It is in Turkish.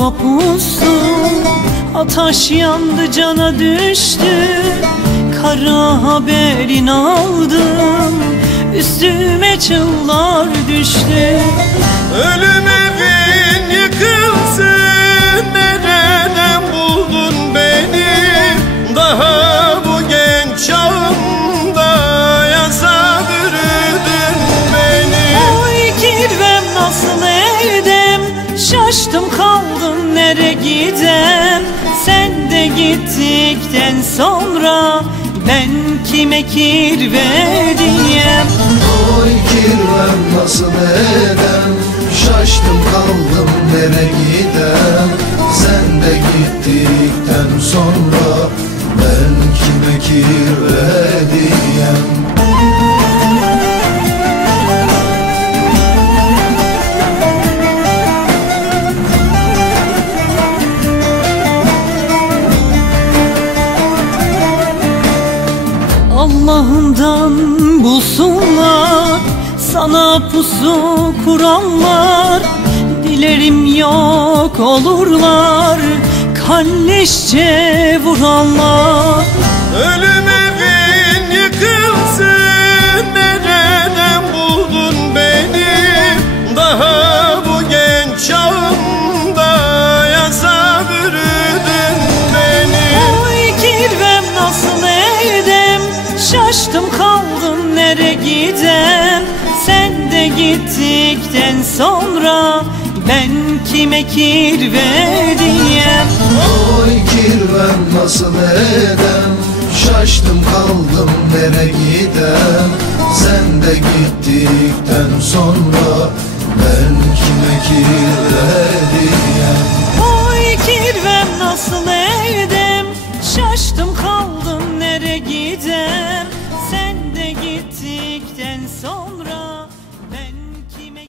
baba pusu. Ataş yandı cana düştü, kara haberin aldım, üstüme çığlar düştü. Ölüm evin yıkılsın, nereden buldun beni? Daha bu genç çağımda yasa bürüdün beni. Oy kirvem nasıl edem, şaştım kaldım nere gidem. Sen de gittikten sonra ben kime kirve diyem? Oy kirvem nasıl edem, şaştım kaldım nere gidem. Sen de gittikten sonra ben kime kirve diyem? Allah'ından bulsunlar sana pusu kuranlar. Dilerim yok olurlar kalleşçe vuranlar. Ölüm evin yıkılsın, nereden buldun beni? Daha bu genç çağımda yasa bürüdün beni. Oy kirvem nasıl edem, şaştım kaldım nere gidem. Sen de gittikten sonra ben kime kirve diyem? Oy kirvem nasıl edem, şaştım kaldım nere gidem. Sen de gittikten sonra ben kime kirve diyem? Oy kirvem nasıl edem, şaştım kaldım nere gidem. Sen de gittikten sonra